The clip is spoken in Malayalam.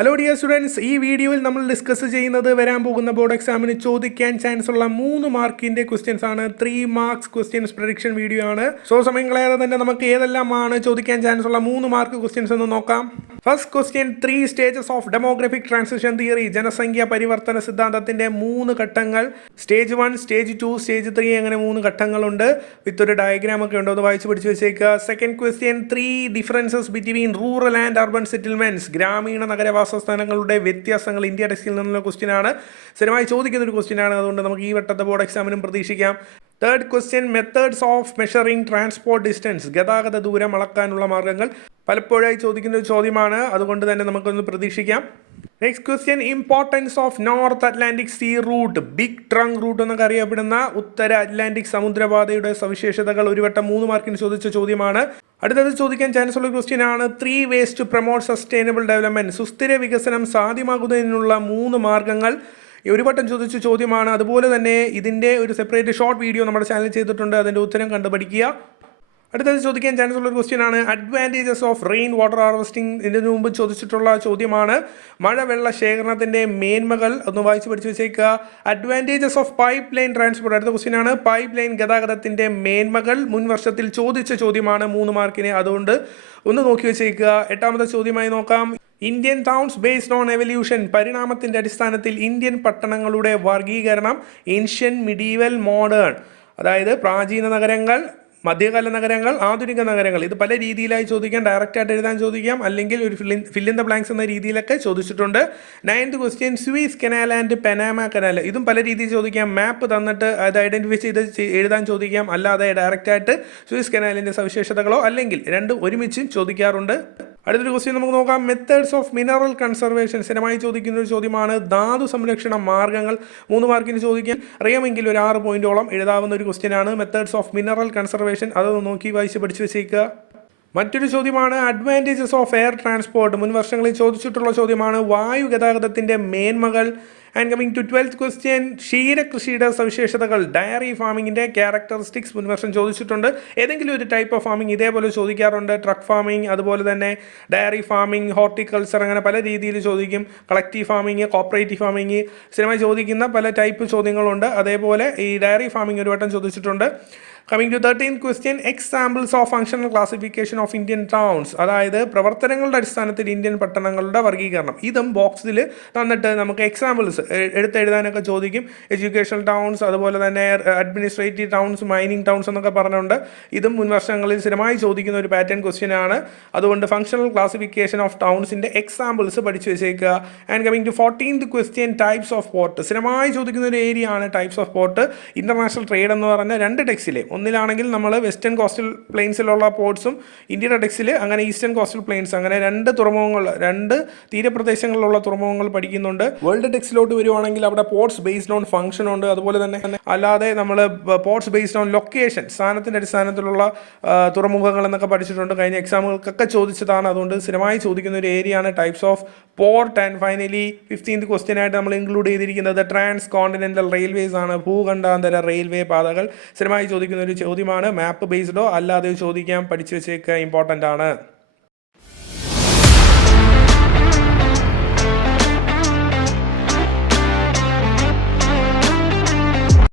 ഹലോ ഡിയർ സ്റ്റുഡൻസ്, ഈ വീഡിയോയിൽ നമ്മൾ ഡിസ്കസ് ചെയ്യുന്നത് വരാൻ പോകുന്ന ബോർഡ് എക്സാമിന് ചോദിക്കാൻ ചാൻസ് ഉള്ള 3 മാർക്കിന്റെ ക്വസ്റ്റ്യൻസ് ആണ്. 3 മാർക്സ് ക്വസ്റ്റ്യൻസ് പ്രഡിക്ഷൻ വീഡിയോ ആണ്. സമയം കളയാതെ തന്നെ നമുക്ക് ഏതെല്ലാമാണ് ചോദിക്കാൻ ചാൻസ് ഉള്ള 3 മാർക്ക് ക്വസ്റ്റ്യൻസ് എന്ന് നോക്കാം. First question, 3 stages of demographic transition theory, ജനസംഖ്യ പരിവർത്തന സിദ്ധാന്തത്തിന്റെ 3 ഘട്ടങ്ങൾ. സ്റ്റേജ് 1, സ്റ്റേജ് 2, സ്റ്റേജ് 3 അങ്ങനെ 3 ഘട്ടങ്ങളുണ്ട്. വിത്ത് ഒരു ഡയഗ്രാം ഒക്കെ ഉണ്ട്, അത് വായിച്ച് പഠിച്ചു വെച്ചേക്കുക. Second question, 3 differences between rural and urban settlements, ഗ്രാമീണ നഗരവാസ സ്ഥാനങ്ങളുടെ വ്യത്യാസങ്ങൾ. ഇന്ത്യ ടെക്സ്റ്റിൽ നിന്നുള്ള ക്വസ്റ്റ്യൻ ആണ്, സ്ഥിരമായി ചോദിക്കുന്ന ഒരു ക്വസ്റ്റ്യൻ ആണ്. അതുകൊണ്ട് നമുക്ക് ഈ വട്ടത്തെ ബോർഡ് എക്സാമിനും പ്രതീക്ഷിക്കാം. Third question, methods of measuring transport distance, ഗതാഗത ദൂരം അളക്കാനുള്ള മാർഗ്ഗങ്ങൾ. പലപ്പോഴായി ചോദിക്കുന്ന ഒരു ചോദ്യമാണ്, അതുകൊണ്ട് തന്നെ നമുക്കൊന്ന് പ്രതീക്ഷിക്കാം. Next question, importance of North Atlantic sea route, big trunk route എന്നൊക്കെ അറിയപ്പെടുന്ന ഉത്തര അറ്റ്ലാന്റിക് സമുദ്രപാതയുടെ സവിശേഷതകൾ. ഒരു വട്ടം 3 മാർക്കിന് ചോദിച്ച ചോദ്യമാണ്. അടുത്തത് ചോദിക്കാൻ ചാൻസ് ഉള്ള ക്വസ്റ്റ്യൻ ആണ്, 3 ways to promote sustainable development, സുസ്ഥിര വികസനം സാധ്യമാകുന്നതിനുള്ള 3 മാർഗ്ഗങ്ങൾ. ഒരു വട്ടം ചോദിച്ച ചോദ്യമാണ്. അതുപോലെ തന്നെ ഇതിൻ്റെ ഒരു സെപ്പറേറ്റ് ഷോർട്ട് വീഡിയോ നമ്മുടെ ചാനൽ ചെയ്തിട്ടുണ്ട്, അതിൻ്റെ ഉത്തരം കണ്ടുപഠിക്കുക. അടുത്തത് ചോദിക്കാൻ ചാൻസ് ഉള്ള ക്വസ്റ്റ്യൻ ആണ്, advantages of rain water harvesting. ഇതിനു മുമ്പ് ചോദിച്ചിട്ടുള്ള ചോദ്യമാണ്. മഴവെള്ള ശേഖരണത്തിൻ്റെ മേന്മകൾ ഒന്ന് വായിച്ച് പഠിച്ചു വെച്ചേക്കുക. Advantages of pipe line transport, അടുത്ത ക്വസ്റ്റ്യൻ ആണ്. പൈപ്പ് ലൈൻ ഗതാഗതത്തിൻ്റെ മേന്മകൾ മുൻ വർഷത്തിൽ ചോദിച്ച ചോദ്യമാണ്, 3 മാർക്കിന്, അതുകൊണ്ട് ഒന്ന് നോക്കി വെച്ചേക്കുക. എട്ടാമത്തെ ചോദ്യമായി നോക്കാം. Indian towns based on evolution, പരിണാമത്തിൻ്റെ അടിസ്ഥാനത്തിൽ ഇന്ത്യൻ പട്ടണങ്ങളുടെ വർഗീകരണം. ഏൻഷ്യൻ, മിഡീവൽ, മോഡേൺ, അതായത് പ്രാചീന നഗരങ്ങൾ, മധ്യകാല നഗരങ്ങൾ, ആധുനിക നഗരങ്ങൾ. ഇത് പല രീതിയിലായി ചോദിക്കാം. ഡയറക്റ്റായിട്ട് എഴുതാൻ ചോദിക്കാം, അല്ലെങ്കിൽ ഒരു ഫിൽ ഇൻ ദ ബ്ലാങ്ക്സ് എന്ന രീതിയിലൊക്കെ ചോദിച്ചിട്ടുണ്ട്. 9th question, Suess canal and Panama canal. ഇതും പല രീതിയിൽ ചോദിക്കാം. മാപ്പ് തന്നിട്ട് അത് ഐഡൻറ്റിഫൈ ചെയ്ത് എഴുതാൻ ചോദിക്കാം, അല്ലാതെ ഡയറക്റ്റായിട്ട് സൂയിസ് കനാലിൻ്റെ സവിശേഷതകളോ അല്ലെങ്കിൽ രണ്ടും ഒരുമിച്ചും ചോദിക്കാറുണ്ട്. അടുത്തൊരു ക്വസ്റ്റ്യൻ നമുക്ക് നോക്കാം. മെത്തേഡ്സ് ഓഫ് മിനറൽ കൺസർവേഷൻ, സ്ഥിരമായി ചോദിക്കുന്ന ഒരു ചോദ്യമാണ്. ധാതു സംരക്ഷണ മാർഗ്ഗങ്ങൾ. 3 മാർക്കിന് ചോദിക്കാൻ അറിയാമെങ്കിൽ ഒരു 6 പോയിന്റോളം എഴുതാവുന്ന ഒരു ക്വസ്റ്റ്യൻ ആണ്. മെത്തേഡ്സ് ഓഫ് മിനറൽ കൺസർവേഷൻ, അതൊന്ന് നോക്കി വായിച്ച് പഠിച്ചു വെച്ചേക്കുക. മറ്റൊരു ചോദ്യമാണ് അഡ്വാൻറ്റേജസ് ഓഫ് എയർ ട്രാൻസ്പോർട്ട്, മുൻ വർഷങ്ങളിൽ ചോദിച്ചിട്ടുള്ള ചോദ്യമാണ്. വായു ഗതാഗതത്തിൻ്റെ മേന്മകൾ. And coming to 12th question, ക്ഷീരകൃഷിയുടെ സവിശേഷതകൾ, ഡയറി ഫാമിങ്ങിൻ്റെ ക്യാരക്ടറിസ്റ്റിക്സ് മുൻ വർഷം ചോദിച്ചിട്ടുണ്ട്. ഏതെങ്കിലും ഒരു ടൈപ്പ് ഓഫ് ഫാമിംഗ് ഇതേപോലെ ചോദിക്കാറുണ്ട്. ട്രക്ക് ഫാമിംഗ്, അതുപോലെ തന്നെ ഡയറി ഫാമിംഗ്, ഹോർട്ടിക്കൾച്ചർ, അങ്ങനെ പല രീതിയിൽ ചോദിക്കും. കളക്റ്റീവ് ഫാമിംഗ്, കോപ്പറേറ്റീവ് ഫാമിംഗ്, സ്ഥിരമായി ചോദിക്കുന്ന പല ടൈപ്പ് ചോദ്യങ്ങളുണ്ട്. അതേപോലെ ഈ ഡയറി ഫാമിംഗ് ഒരു വട്ടം ചോദിച്ചിട്ടുണ്ട്. Coming to 13th question, examples of functional classification of Indian towns, അതായത് പ്രവർത്തനങ്ങളുടെ അടിസ്ഥാനത്തിൽ ഇന്ത്യൻ പട്ടണങ്ങളുടെ വർഗീകരണം. ഇതും ബോക്സിൽ തന്നിട്ട് നമുക്ക് എക്സാമ്പിൾസ് എഴുതാനൊക്കെ ചോദിക്കും. എഡ്യൂക്കേഷണൽ ടൗൺസ്, അതുപോലെ തന്നെ അഡ്മിനിസ്ട്രേറ്റീവ് ടൗൺസ്, മൈനിങ് ടൗൺസ് എന്നൊക്കെ പറഞ്ഞുകൊണ്ട് ഇതും മുൻ വർഷങ്ങളിൽ സ്ഥിരമായി ചോദിക്കുന്ന ഒരു പാറ്റേൺ ക്വസ്റ്റ്യൻ ആണ്. അതുകൊണ്ട് ഫങ്ഷണൽ ക്ലാസിഫിക്കേഷൻ ഓഫ് ടൗൺസിൻ്റെ എക്സാമ്പിൾസ് പഠിച്ചു വെച്ചേക്കുക. And coming to 14th question, types of port, സ്ഥിരമായി ചോദിക്കുന്ന ഒരു ഏരിയ ആണ് types of port. International trade എന്ന് പറഞ്ഞ 2 ടെക്സ്റ്റിലെ, ഒന്നിലാണെങ്കിൽ നമ്മൾ വെസ്റ്റേൺ കോസ്റ്റൽ പ്ലെയിൻസിലുള്ള പോർട്സും, ഇന്ത്യയുടെ ടെക്സ്റ്റിൽ അങ്ങനെ ഈസ്റ്റേൺ കോസ്റ്റൽ പ്ലെയിൻസ്, അങ്ങനെ 2 തുറമുഖങ്ങൾ, 2 തീരപ്രദേശങ്ങളിലുള്ള തുറമുഖങ്ങൾ പഠിക്കുന്നുണ്ട്. വേൾഡ് ടെക്സ്റ്റിലോട്ട് വരുവാണെങ്കിൽ അവിടെ പോർട്സ് ബേസ്ഡ് ഓൺ ഫംഗ്ഷൻ ഉണ്ട്. അതുപോലെ തന്നെ അല്ലാതെ നമ്മൾ പോർട്സ് ബേസ്ഡ് ഓൺ ലൊക്കേഷൻ, സ്ഥാനത്തിൻ്റെ അടിസ്ഥാനത്തിലുള്ള തുറമുഖങ്ങൾ എന്നൊക്കെ പഠിച്ചിട്ടുണ്ട്. കഴിഞ്ഞ എക്സാമുകൾക്കൊക്കെ ചോദിച്ചതാണ്. അതുകൊണ്ട് സ്ഥിരമായി ചോദിക്കുന്ന ഒരു ഏരിയ ആണ് types of port. And finally 15th question ആയിട്ട് നമ്മൾ ഇൻക്ലൂഡ് ചെയ്തിരിക്കുന്നത് ട്രാൻസ് കോണ്ടിനെൻ്റൽ റെയിൽവേസ് ആണ്, ഭൂഖണ്ഡാന്തര റെയിൽവേ പാതകൾ. സ്ഥിരമായി ചോദിക്കുന്ന ഒരു ചോദ്യമാണ്. മാപ്പ് ബേസ്ഡോ അല്ലാതെ ചോദിക്കാം, പഠിച്ചു വെച്ചേക്കുക, ഇമ്പോർട്ടൻ്റ് ആണ്.